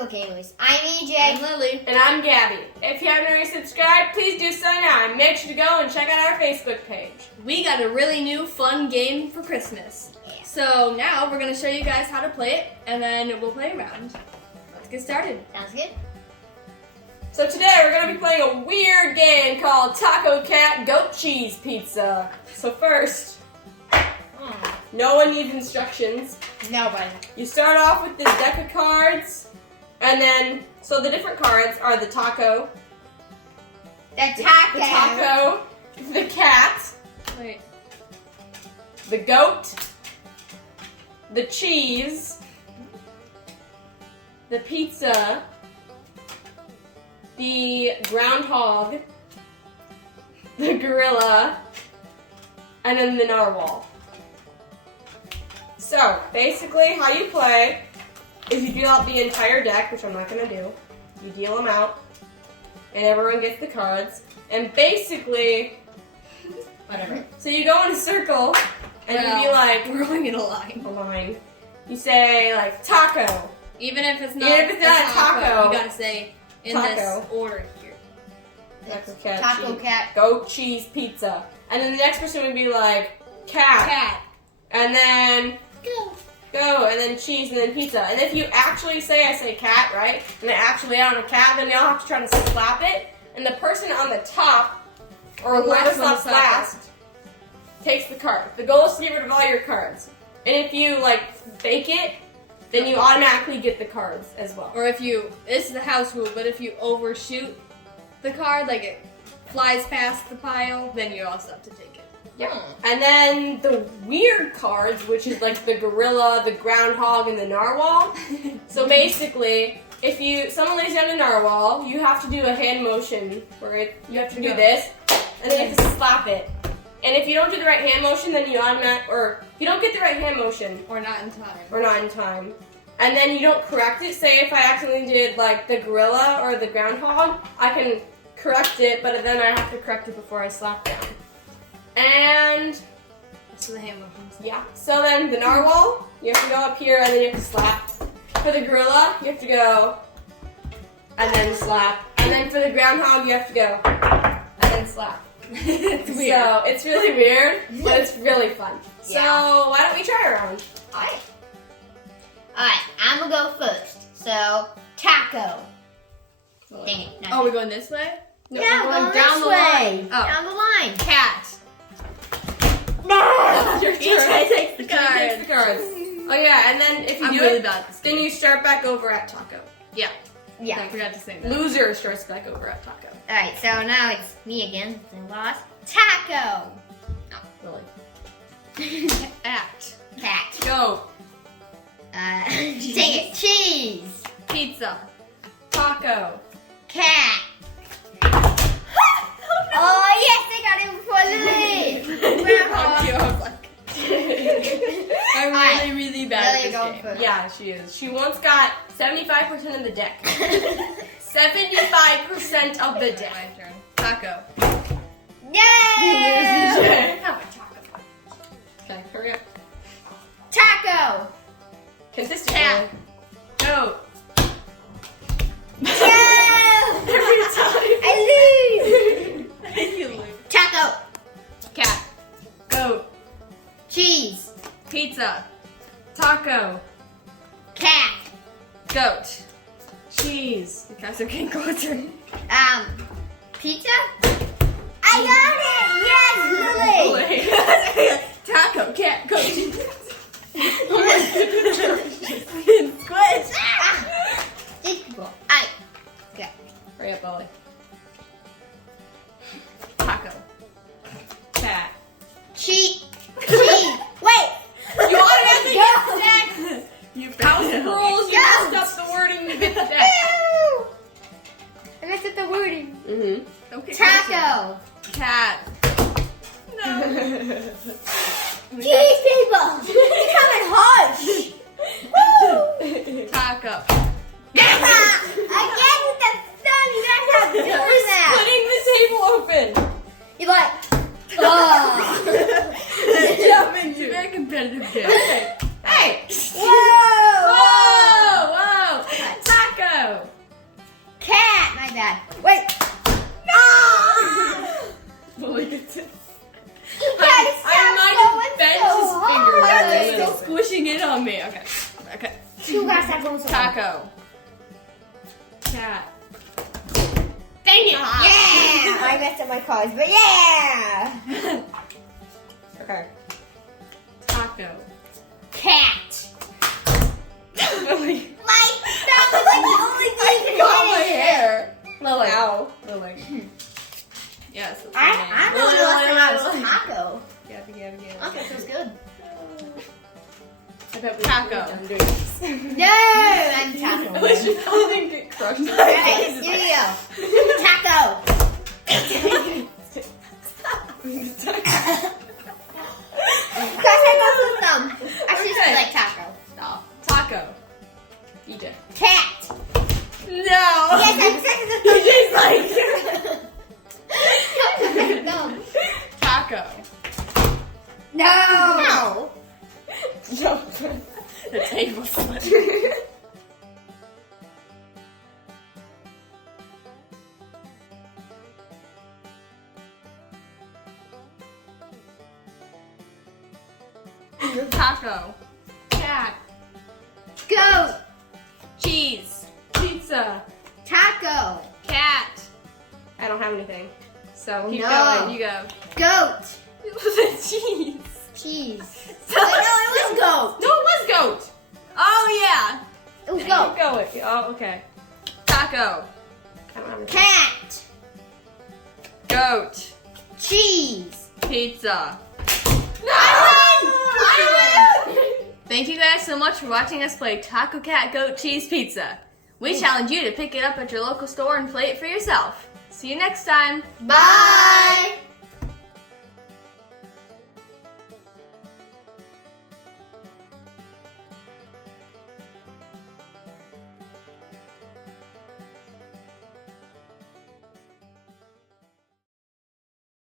Okay, boys. I'm EJ. I'm Lily. And I'm Gabby. If you haven't already subscribed, please do so now. And make sure to go and check out our Facebook page. We got a really new fun game for Christmas. Yeah. So now we're going to show you guys how to play it, and then we'll play around. Let's get started. Sounds good. So today we're going to be playing a weird game called Taco Cat Goat Cheese Pizza. So first, no one needs instructions. Nobody. You start off with this deck of cards, and then, so the different cards are the taco, The taco. the cat, Wait. the goat, the cheese, the pizza, the groundhog, the gorilla, and then the narwhal. So, basically how you play is you deal out the entire deck, which I'm not going to do. You deal them out, and everyone gets the cards. And basically, Whatever. so you go in a circle, and you be like, we're going in a line. a line. You say, like, taco. Even if it's not, Even if it's not a taco. you gotta say in Taco. this order here. Taco cat, Taco cheese, cat. goat, cheese, pizza. And then the next person would be like, cat. Cat. And then Go. and then cheese, and then pizza. And if you actually say, I say cat, right? And I actually add on a cat, then you'll have to try to slap it. And the person on the top, or The last whoever one slaps to slap last, takes the card. The goal is to get rid of all your cards. And if you, like, fake it, then you automatically get the cards as well. Or if you, this is the house rule, but if you overshoot the card, like it flies past the pile, then you also have to take it. Yep. And then the weird cards, which is like the gorilla, the groundhog, and the narwhal. So basically, if someone lays down a narwhal, you have to do a hand motion where you have to do this, and then you have to slap it. And if you don't do the right hand motion, then you or if you don't get the right hand motion, Or not in time. or not in time, and then you don't correct it. Say if I accidentally did like the gorilla or the groundhog, I can correct it, but then I have to correct it before I slap down. And So the hand motions. yeah, so then the narwhal, you have to go up here and then you have to slap. For the gorilla, you have to go and then slap. And then for the groundhog, you have to go and then slap. It's weird. So it's really weird, but it's really fun. Yeah. So why don't we try a round? Alright. Alright, I'm gonna go first. So, taco. Dang it. Oh, we're going this way? No, Yeah, we're going going down this the way. line. Oh. Down the line. Cat. No! Your Each turn. guy takes the Each guy takes cards. the cards. Oh yeah, and then if you I'm do really it, bad at this then game. you start back over at taco. Yeah. Yeah. I forgot to say that. Loser starts back over at taco. Alright, so now it's me again. The lost. Taco. Really. Act. Cat. Go. Dang it. Cheese. Pizza. Taco. Cat. Oh, yes, I got it before Lily. Thank you. I was like, I'm Alright. really, really bad Lily, at go this game. first. Yeah, she is. She once got 75% of the deck. 75% of the deck. My turn. Taco. Yay! Have a taco. Okay, hurry up. Taco. Consistent. Cat. Go. Yeah! Every time. I You lose. lose. Taco. Cat. Go. Cheese. Pizza. Taco. Cat. Goat. Cheese. You guys are getting closer. Pizza? I got it! Yes, Lily! Taco. Cat. Goat. Oh my goodness. Squish. These people. Alright. Okay. Hurry up, Ollie. Taco. Cat. Cheese. Wait! You automatically get the Go. deck. You House failed. rules. You Go. messed up the wording. You get the deck. Ew! I messed up the wording. Mm-hmm. Okay, Taco. Cat. No. Cheese people! You're coming harsh! Woo! Taco. Again with the sun, you guys have to do that! Splitting the table open. You're like, oh! It's a very competitive game. Okay. Hey. Whoa! Whoa! Whoa! Taco. Wait. Ah! Look at this. You guys I might have bent his fingers. It's a still little. squishing it on me. Okay. Okay. You guys stop going so hard. Taco. Cat. Dang it! Yeah! I messed up my cards, but yeah! Okay. Taco. Cat. Lily. Like, that was like the only thing you Got my wanted. hair. Lily. Ow. Lily. Yes. That's my name. I know Lily, the last Lily, time I was Lily. taco. Gabby, Gabby, Gabby. Okay, feels good. I bet we Taco. I'm doing this. No, I'm taco. At least you didn't get crushed. Okay, here you go. Taco. Cross my nose with thumb. I should just Okay. like taco. Stop. Taco. EJ. Cat. No. Yes, I'm second. EJ's like. No. Taco. No. No. The table split. Taco. Cat. Goat. Cheese. Pizza. Taco. Cat. I don't have anything. So Keep No. going. You go. Goat. It was cheese. Cheese. No, it was goat. No, it was goat. Oh yeah. It was keep goat. going. Oh, okay. Taco. I don't have anything. Cat. Goat. Cheese. Pizza. I win. Thank you guys so much for watching us play Taco Cat Goat Cheese Pizza. We challenge you to pick it up at your local store and play it for yourself. See you next time. Bye.